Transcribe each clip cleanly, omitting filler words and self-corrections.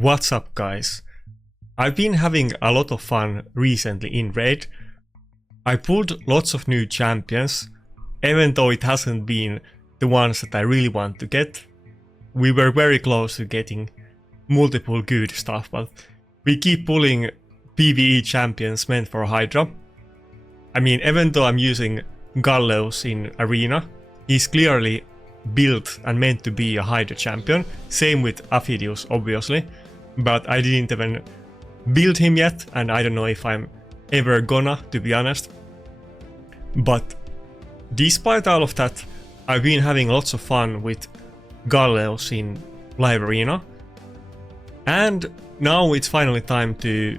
What's up, guys? I've been having a lot of fun recently in Raid. I pulled lots of new champions, even though it hasn't been the ones that I really want to get. We were very close to getting multiple good stuff, but we keep pulling PvE champions meant for Hydra. I mean, even though I'm using Galleus in Arena, he's clearly built and meant to be a Hydra champion. Same with Aphidius, obviously, but I didn't even build him yet, and I don't know if I'm ever gonna, to be honest. But despite all of that, I've been having lots of fun with Galleus in live arena, and now it's finally time to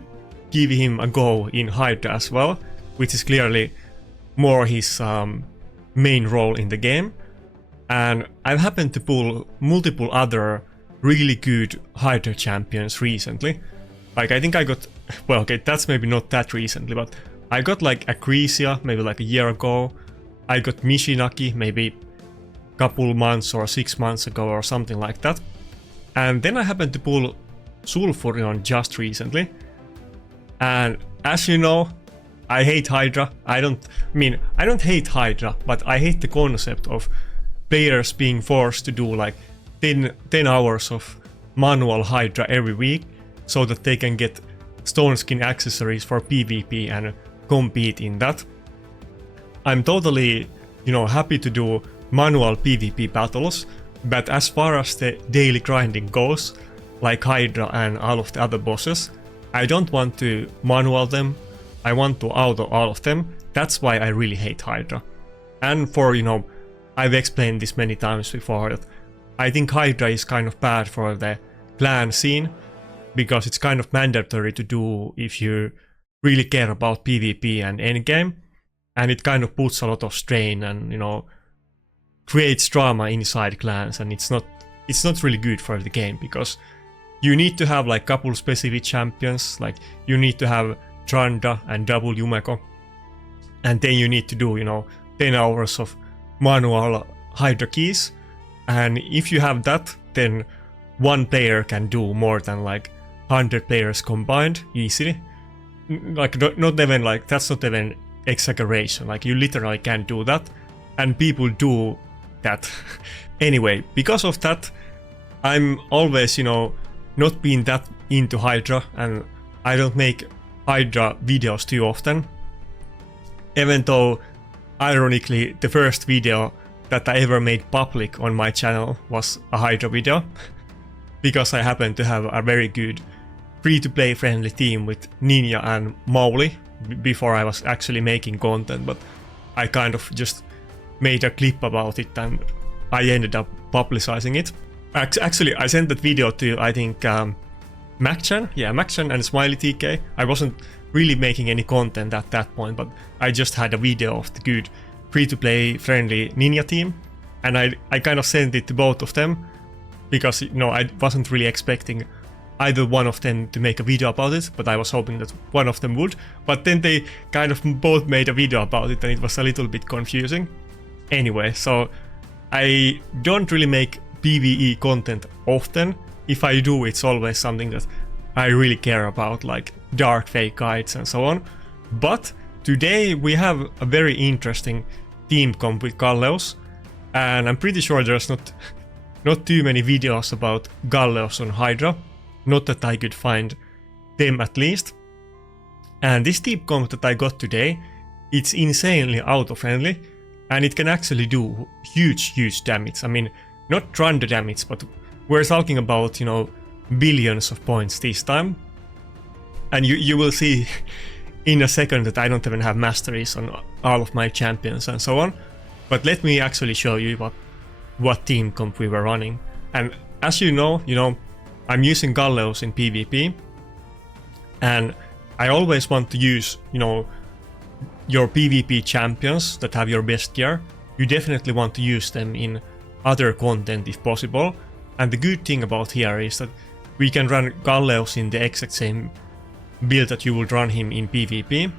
give him a go in Hydra as well, which is clearly more his main role in the game. And I've happened to pull multiple other really good Hydra champions recently. Like, I think I got, well, okay, that's maybe not that recently, but I got like Acrisia maybe like a year ago. I got Mishinaki maybe a couple months or 6 months ago or something like that. And then I happened to pull Sulfurion just recently. And as you know, I hate Hydra. I don't hate Hydra, but I hate the concept of players being forced to do like 10 hours of manual Hydra every week so that they can get stone skin accessories for PvP and compete in that. I'm totally, happy to do manual PvP battles, but as far as the daily grinding goes, like Hydra and all of the other bosses, I don't want to manual them. I want to auto all of them. That's why I really hate Hydra. And for, I've explained this many times before that I think Hydra is kind of bad for the clan scene, because it's kind of mandatory to do if you really care about PvP and endgame, and it kind of puts a lot of strain and creates drama inside clans, and it's not really good for the game, because you need to have like couple specific champions, like you need to have Tranda and double Yumeko, and then you need to do 10 hours of manual Hydra keys. And if you have that, then one player can do more than like 100 players combined easily. Like, not even like, that's not even exaggeration, like you literally can do that, and people do that. Anyway, because of that, I'm always not being that into Hydra, and I don't make Hydra videos too often, even though ironically the first video that I ever made public on my channel was a Hydra video, because I happen to have a very good free-to-play friendly team with Ninja and Mauli before I was actually making content, but I kind of just made a clip about it and I ended up publicizing it. Actually, I sent that video to, I think, Machan, Machan and Smiley TK. I wasn't really making any content at that point, but I just had a video of the good free-to-play friendly Ninja team, and I kind of sent it to both of them, because I wasn't really expecting either one of them to make a video about it, but I was hoping that one of them would. But then they kind of both made a video about it, and it was a little bit confusing. Anyway, so I don't really make PvE content often. If I do, it's always something that I really care about, like dark fake guides and so on. But today we have a very interesting team comp with Galleus, and I'm pretty sure there's not too many videos about Galleus on Hydra. Not that I could find them, at least. And this team comp that I got today, it's insanely auto-friendly, and it can actually do huge damage. I mean, not Trunda damage, but we're talking about, billions of points this time. And you will see in a second that I don't even have masteries on all of my champions and so on. But let me actually show you what team comp we were running. And as you know, I'm using Galleus in PvP, and I always want to use, your PvP champions that have your best gear. You definitely want to use them in other content if possible. And the good thing about here is that we can run Galleus in the exact same build that you would run him in PvP.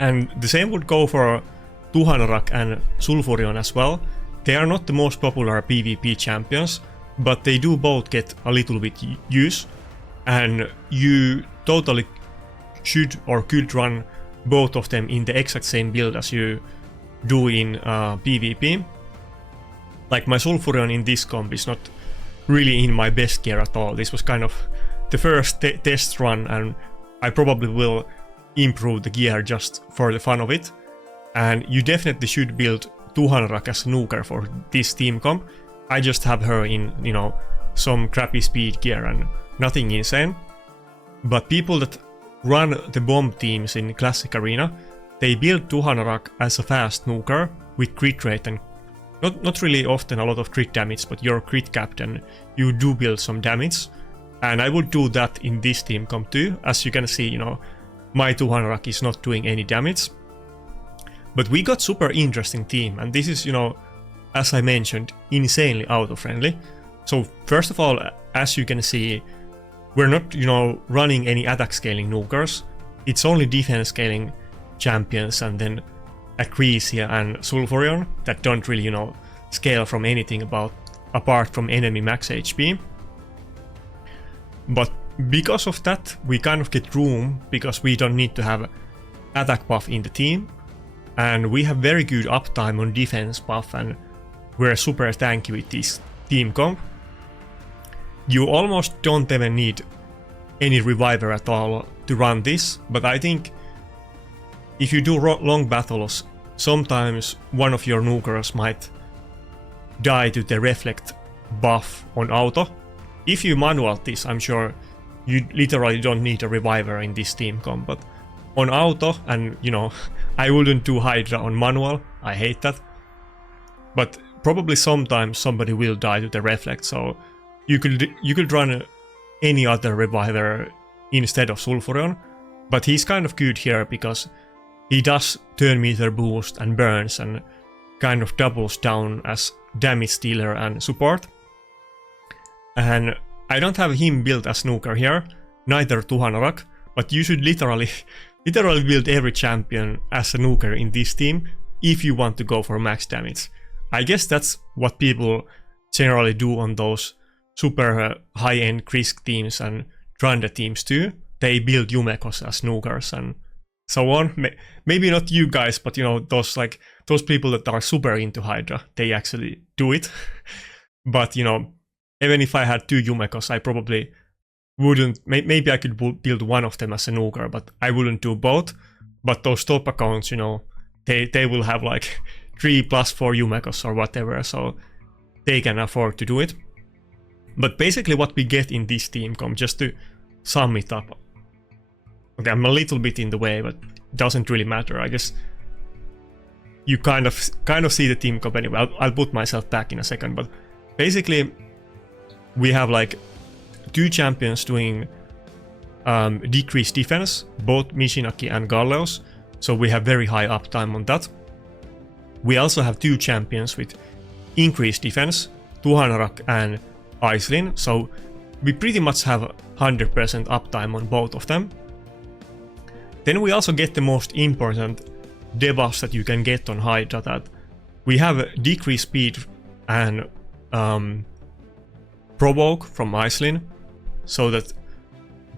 And the same would go for Tuhanarak and Sulfurion as well. They are not the most popular PvP champions, but they do both get a little bit use, and you totally should or could run both of them in the exact same build as you do in PvP. Like my Sulfurion in this comp is not really in my best gear at all. This was kind of the first test run, and I probably will improve the gear just for the fun of it. And you definitely should build Tuhanrak as nuker for this team comp. I just have her in, you know, some crappy speed gear and nothing insane. But people that run the bomb teams in Classic Arena, they build Tuhanrak as a fast nuker with crit rate and not really often a lot of crit damage, but you're crit capped and you do build some damage. And I would do that in this team comp too. As you can see, you know, my Tuhanrak is not doing any damage. But we got super interesting team, and this is, you know, as I mentioned, insanely auto-friendly. So first of all, as you can see, we're not, you know, running any attack scaling nukers. It's only defense scaling champions and then Acrisia and Sulfurion that don't really, you know, scale from anything apart from enemy max HP. But because of that, we kind of get room because we don't need to have attack buff in the team. And we have very good uptime on defense buff, and we're super tanky with this team comp. You almost don't even need any reviver at all to run this, but I think if you do long battles, sometimes one of your nukers might die to the reflect buff on auto. If you manual this, I'm sure you literally don't need a reviver in this team comp, but on auto, and you know, I wouldn't do Hydra on manual, I hate that. But probably sometimes somebody will die to the reflect, so you could run any other reviver instead of Sulfurion. But he's kind of good here because he does turn meter boost and burns and kind of doubles down as damage dealer and support. And I don't have him built as nuker here, neither Tuhanrak, but you should literally build every champion as a nuker in this team if you want to go for max damage. I guess that's what people generally do on those super high-end Krisk teams and Tranda teams too. They build Yumekos as nukers and so on. Maybe not you guys, but you know, those people that are super into Hydra, they actually do it. But you know, even if I had 2 Yumekos, I probably wouldn't. Maybe I could build one of them as a nuker, but I wouldn't do both. But those top accounts, you know, they will have like 3 plus 4 Yumekos or whatever, so they can afford to do it. But basically what we get in this team comp, just to sum it up. Okay, I'm a little bit in the way, but it doesn't really matter. I guess you kind of see the team comp anyway. I'll put myself back in a second, but basically we have like 2 champions doing decreased defense, both Mishinaki and Galleus, so we have very high uptime on that. We also have 2 champions with increased defense, Tuhanrak and Aislinn, so we pretty much have 100% uptime on both of them. Then we also get the most important debuffs that you can get on Hydra, that we have decreased speed and provoke from Aislinn, so that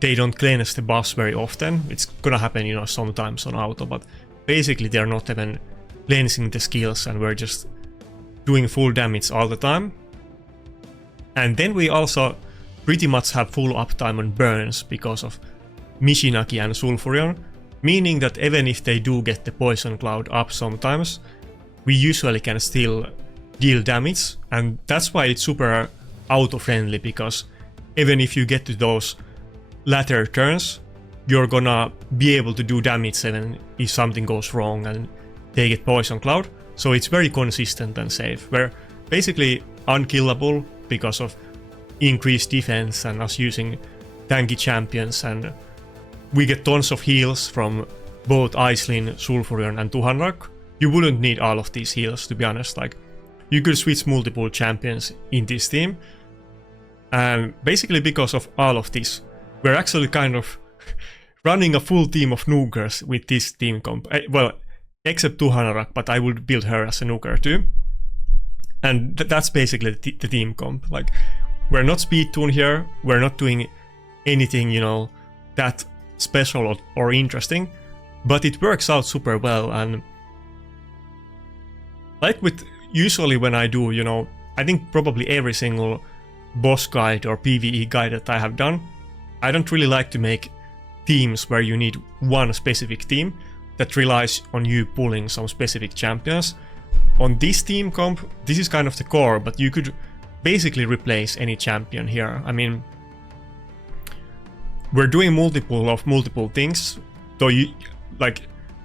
they don't cleanse the boss very often. It's gonna happen, you know, sometimes on auto, but basically they're not even cleansing the skills and we're just doing full damage all the time. And then we also pretty much have full uptime on burns because of Mishinaki and Sulfurion, meaning that even if they do get the poison cloud up sometimes, we usually can still deal damage, and that's why it's super auto-friendly, because even if you get to those latter turns, you're gonna be able to do damage even if something goes wrong and they get poison cloud. So it's very consistent and safe. We're basically unkillable because of increased defense and us using tanky champions, and we get tons of heals from both Aislinn, Sulfurion and Tuhanrak. You wouldn't need all of these heals, to be honest. Like, you could switch multiple champions in this team. And basically because of all of this, we're actually kind of running a full team of nukers with this team comp. Well, except Tuhanrak, but I would build her as a nuker too. And that's basically the team comp. Like, We're not speed tune here, we're not doing anything, you know, that special or interesting, but it works out super well. And like with usually when I do, you know, I think probably every single boss guide or PvE guide that I have done, I don't really like to make teams where you need one specific team that relies on you pulling some specific champions. On this team comp, this is kind of the core, but you could basically replace any champion here. I mean, we're doing multiple things, so you, like,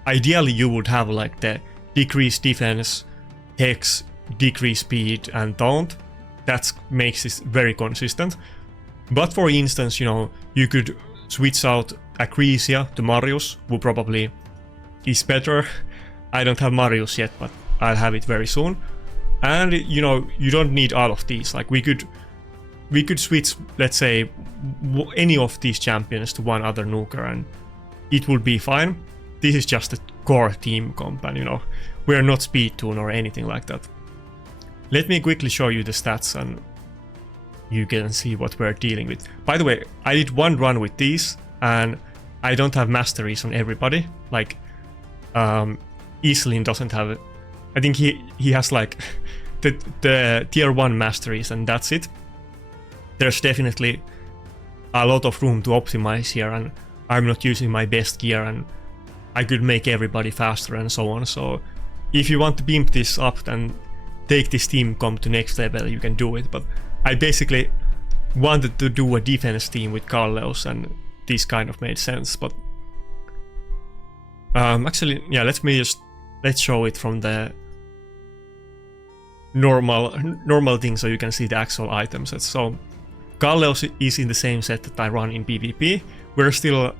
ideally you would have like the decrease defense, hex, decrease speed, and taunt. That makes this very consistent. But for instance, you know, you could switch out Acrisia to Marius, who probably is better. I don't have Marius yet, but I'll have it very soon. And you know, you don't need all of these. Like we could switch, let's say, any of these champions to one other nuker and it would be fine. This is just a core team comp, and you know, we're not speed tune or anything like that. Let me quickly show you the stats and you can see what we're dealing with. By the way, I did one run with these and I don't have masteries on everybody. Like Islin doesn't have it. I think he has like the tier 1 masteries and that's it. There's definitely a lot of room to optimize here, and I'm not using my best gear and I could make everybody faster and so on. So if you want to beam this up and take this team comp to next level, you can do it. But I basically wanted to do a defense team with Galleus and this kind of made sense. But actually, yeah, let's show it from the normal thing so you can see the actual item sets. So Galleus is in the same set that I run in PvP. We're still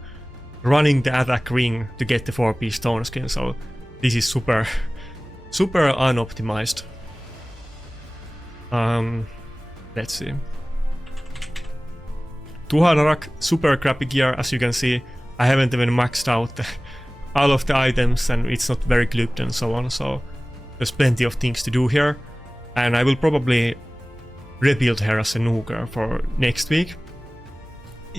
running the attack ring to get the 4-piece stone skin, so this is super unoptimized. Let's see. Tuhanarak, super crappy gear, as you can see. I haven't even maxed out all of the items and it's not very clipped and so on, so there's plenty of things to do here. And I will probably rebuild her as a nuker for next week.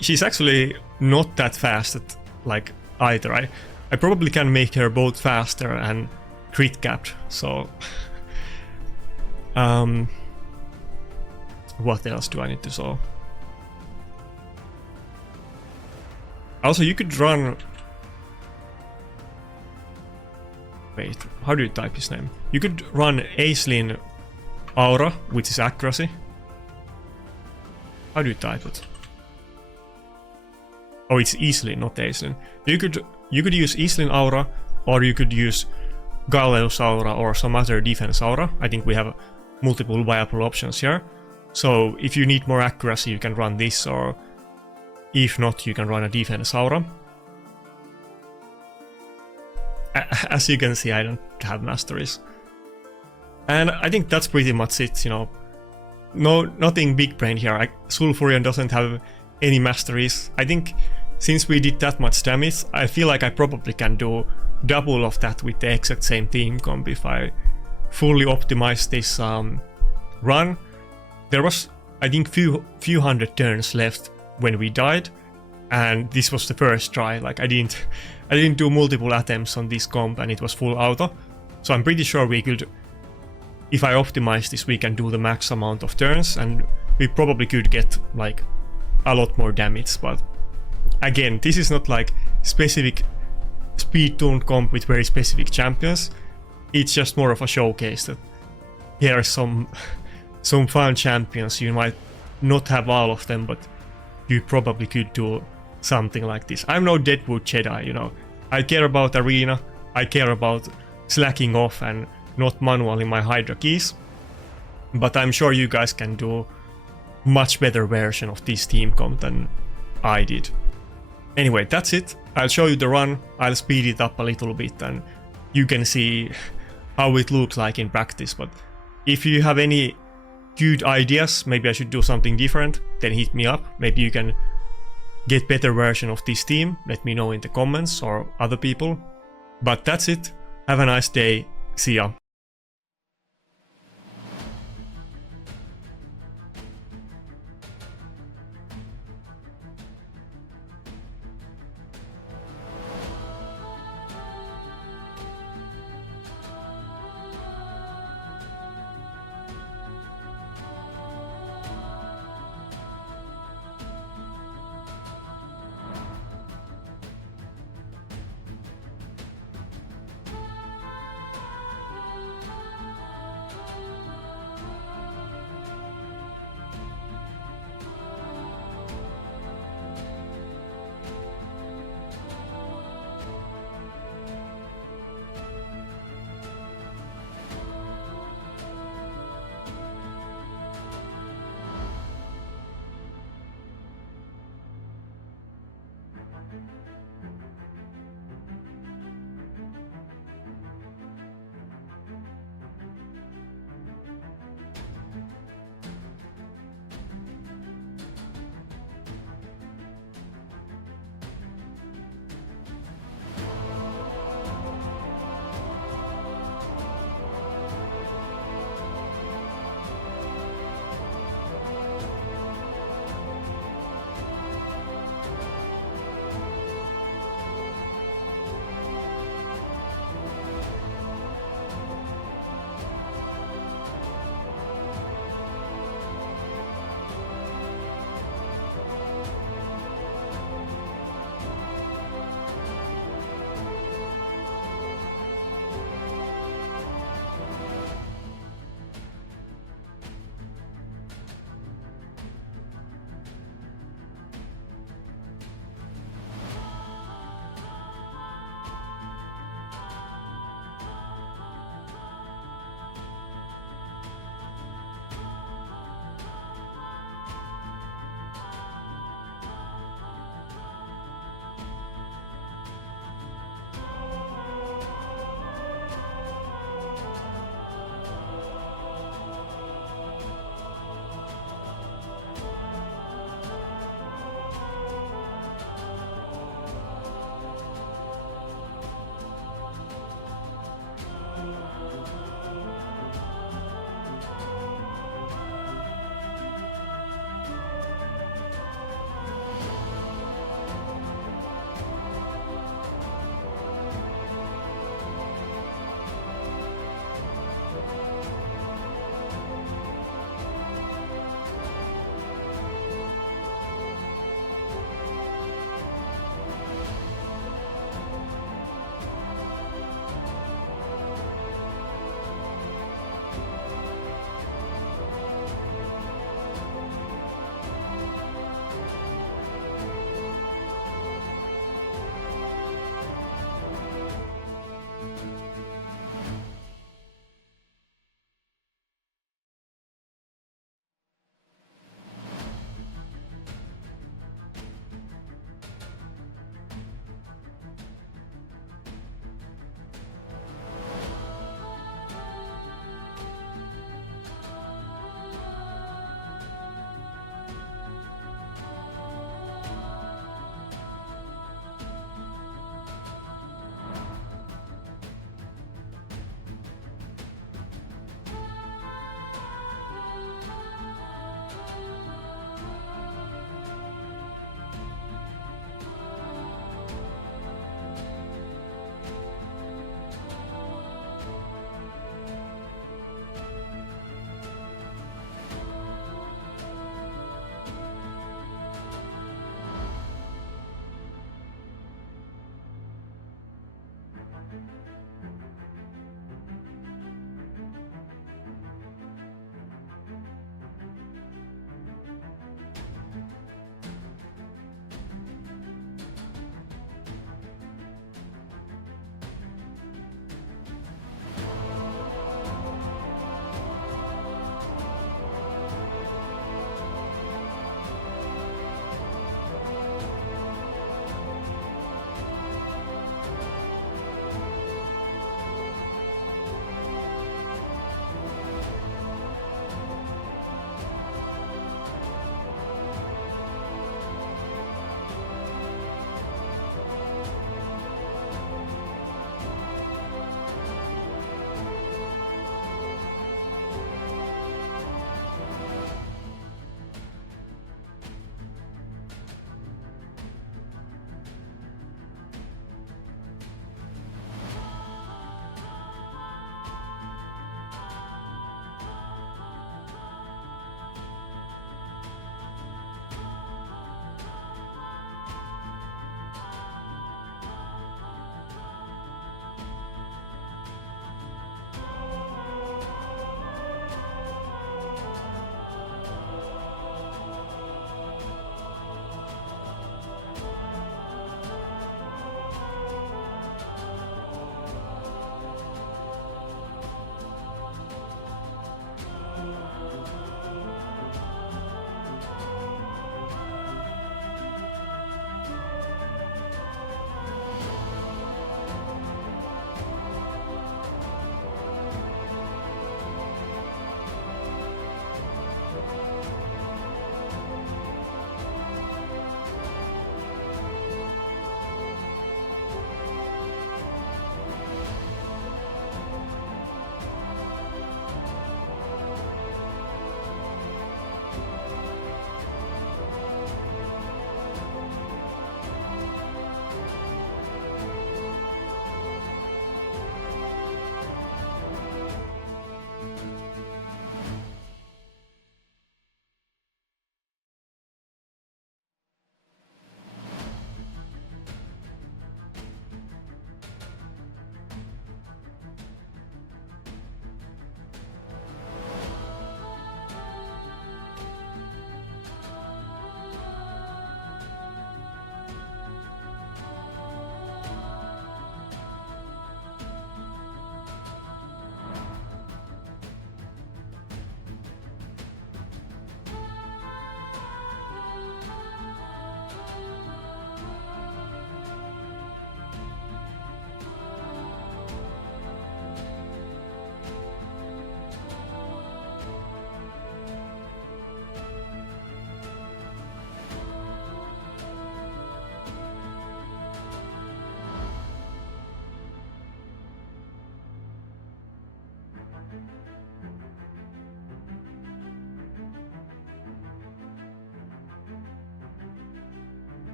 She's actually not that fast at like either. I probably can make her both faster and crit capped, so what else do I need to solve? Also, you could run... Wait, how do you type his name? You could run Aislinn Aura, which is accuracy. How do you type it? Oh, it's Aislinn, not Aislinn. You could use Aislinn Aura, or you could use Galleus Aura or some other defense aura. I think we have multiple viable options here. So if you need more accuracy, you can run this, or if not, you can run a defense aura. As you can see, I don't have masteries. And I think that's pretty much it, you know. Nothing big brain here. Sulfurion doesn't have any masteries. I think since we did that much damage, I feel like I probably can do double of that with the exact same team comp if I fully optimize this run. There was, I think, few hundred turns left when we died, and this was the first try. Like I didn't do multiple attempts on this comp and it was full auto. So I'm pretty sure we could, if I optimize this, we can do the max amount of turns and we probably could get like a lot more damage. But again, this is not like specific speed tuned comp with very specific champions. It's just more of a showcase that here are some fun champions. You might not have all of them, but you probably could do something like this. I'm no Deadwood Jedi, you know. I care about arena, I care about slacking off and not manually my Hydra keys, but I'm sure you guys can do much better version of this team comp than I did. Anyway, that's it. I'll show you the run, I'll speed it up a little bit and you can see how it looks like in practice. But if you have any good ideas, maybe I should do something different, then hit me up. Maybe you can get better version of this team, let me know in the comments, or other people. But that's it, have a nice day, see ya.